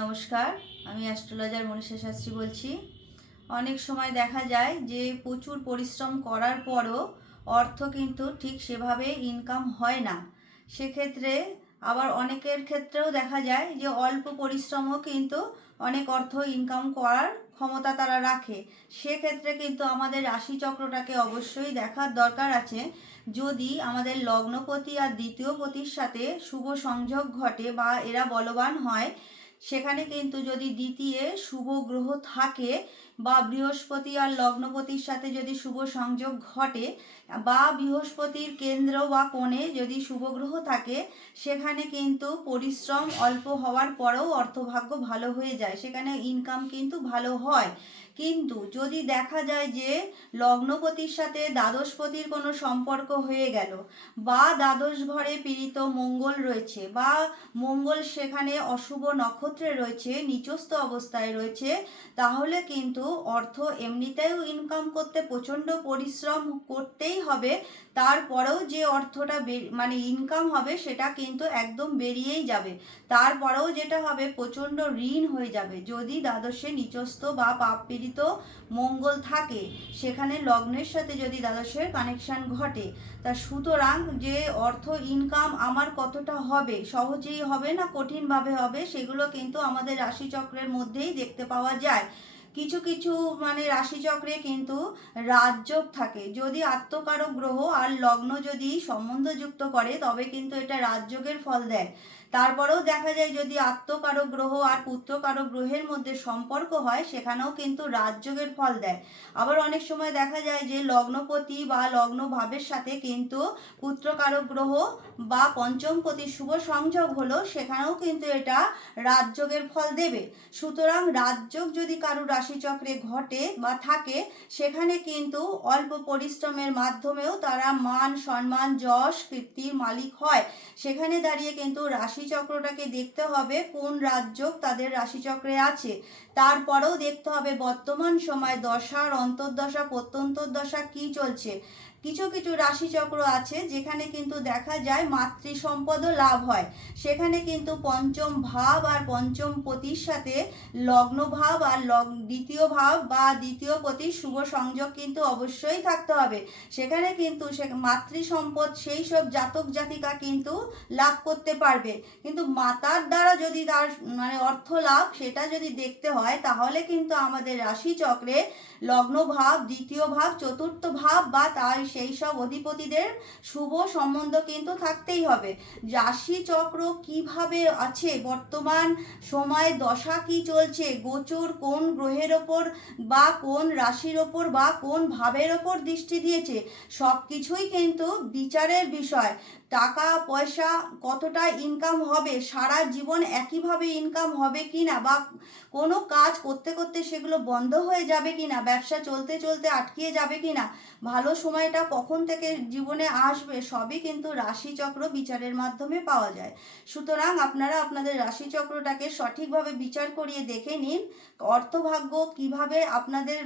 নমস্কার, আমি অ্যাস্ট্রোলজার মনীষা শাস্ত্রী বলছি। অনেক সময় দেখা যায় যে প্রচুর পরিশ্রম করার পরও অর্থ কিন্তু ঠিক সেভাবে ইনকাম হয় না। সেক্ষেত্রে আবার অনেকের ক্ষেত্রেও দেখা যায় যে অল্প পরিশ্রমও কিন্তু অনেক অর্থ ইনকাম করার ক্ষমতা তারা রাখে। সেক্ষেত্রে কিন্তু আমাদের রাশিচক্রটাকে অবশ্যই দেখার দরকার আছে। যদি আমাদের লগ্নপতি আর দ্বিতীয় পতির সাথে শুভ সংযোগ ঘটে বা এরা বলবান হয়, সেখানে কিন্তু যদি দ্বিতীয় শুভ গ্রহ থাকে বা বৃহস্পতি আর লগ্নপতির সাথে যদি শুভ সংযোগ ঘটে বা বৃহস্পতির কেন্দ্র বা কোণে যদি শুভ গ্রহ থাকে, সেখানে কিন্তু পরিশ্রম অল্প হওয়ার পরেও অর্থভাগ্য ভালো হয়ে যায়, সেখানে ইনকাম কিন্তু ভালো হয়। কিন্তু যদি দেখা যায় যে লগ্নপতির সাথে দ্বাদশপতির কোনো সম্পর্ক হয়ে গেল বা দ্বাদশ ঘরে পীড়িত মঙ্গল রয়েছে বা মঙ্গল সেখানে অশুভ নক্ষত্রে রয়েছে, নিচস্থ অবস্থায় রয়েছে, তাহলে কিন্তু অর্থ এমনিতেও ইনকাম করতে প্রচণ্ড পরিশ্রম করতেই হবে। তারপরেও যে অর্থটা মানে ইনকাম হবে সেটা কিন্তু একদম বেরিয়েই যাবে। তারপরেও যেটা হবে, প্রচণ্ড ঋণ হয়ে যাবে যদি দ্বাদশে নিচস্থ বা পাপ পীড়িত মঙ্গল থাকে, সেখানে লগ্নের সাথে যদি দ্বাদশের কানেকশন ঘটে। তা সুতরাং যে অর্থ ইনকাম আমার কতটা হবে, সহজেই হবে না কঠিনভাবে হবে, সেগুলো কিন্তু আমাদের রাশিচক্রের মধ্যেই দেখতে পাওয়া যায়। কিছু কিছু মানে রাশিচক্রে কিন্তু রাজযোগ থাকে। যদি আত্মকারক গ্রহ আর লগ্ন যদি সম্বন্ধযুক্ত করে তবে কিন্তু এটা রাজযোগের ফল দেয়। তারপরেও দেখা যায় যদি আত্মকারক গ্রহ আর পুত্রকারক গ্রহের মধ্যে সম্পর্ক হয়, সেখানেও কিন্তু রাজযোগের ফল দেয়। আবার অনেক সময় দেখা যায় যে লগ্নপতি বা লগ্ন ভাবের সাথে কিন্তু পুত্রকারক গ্রহ বা পঞ্চমপতি শুভ সংযোগ হলো, সেখানেও কিন্তু এটা রাজযোগের ফল দেবে। সুতরাং রাজযোগ যদি কারো রাশিচক্রে ঘটে বা থাকে, সেখানে কিন্তু অল্প পরিশ্রমের মাধ্যমেও তারা মান সম্মান যশ কীর্তির মালিক হয়। সেখানে দাঁড়িয়ে কিন্তু রাশিচক্রটাকে দেখতে হবে কোন রাজযোগ তাদের রাশিচক্রে আছে। তারপরেও দেখতে হবে বর্তমান সময় দশার অন্তর্দশা প্রত্যন্তর্দশা কি চলছে। কিছু কিছু রাশিচক্র আছে যেখানে কিন্তু দেখা যায় মাতৃ সম্পদও লাভ হয়। সেখানে কিন্তু পঞ্চম ভাব আর পঞ্চম পতির সাথে লগ্ন ভাব আর দ্বিতীয় ভাব বা দ্বিতীয় পতির শুভ সংযোগ কিন্তু অবশ্যই থাকতে হবে। সেখানে কিন্তু মাতৃ সম্পদ সেই সব জাতক জাতিকা কিন্তু লাভ করতে পারবে। কিন্তু মাতার দ্বারা যদি তার মানে অর্থ লাভ সেটা যদি দেখতে হয়, তাহলে কিন্তু আমাদের রাশিচক্রে লগ্ন ভাব, দ্বিতীয় ভাব, চতুর্থ ভাব বা তার সেই সব অধিপতিদের শুভ সম্বন্ধ কিন্তু থাকতেই হবে। রাশিচক্র কিভাবে আছে, বর্তমান সময়ে দশা কি চলছে, গোচর কোন গ্রহের ওপর বা কোন রাশির ওপর বা কোন ভাবের ওপর দৃষ্টি দিয়েছে, সব কিছুই কিন্তু বিচারের বিষয়। টাকা পয়সা কতটা ইনকাম হবে, সারা জীবন একইভাবে ইনকাম হবে কিনা বা কোনো কাজ করতে করতে সেগুলো বন্ধ হয়ে যাবে কিনা, ব্যবসা চলতে চলতে আটকিয়ে যাবে কিনা, ভালো সময়টা কখন থেকে জীবনে আসবে, সবই কিন্তু রাশিচক্র বিচারের মাধ্যমে পাওয়া যায়। সুতরাং আপনারা আপনাদের রাশিচক্রটাকে সঠিকভাবে বিচার করিয়ে দেখে নিন অর্থভাগ্য কিভাবে আপনাদের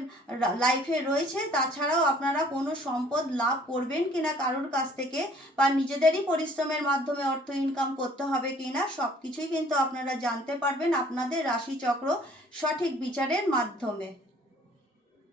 লাইফে রয়েছে। তাছাড়াও আপনারা কোনো সম্পদ লাভ করবেন কিনা কারোর কাছ থেকে বা নিজেদেরই পরিশ্রমের মাধ্যমে অর্থ ইনকাম করতে হবে কিনা, সব কিছুই কিন্তু আপনারা জানতে পারবেন আপনাদের রাশিচক্র সঠিক বিচারের মাধ্যমে।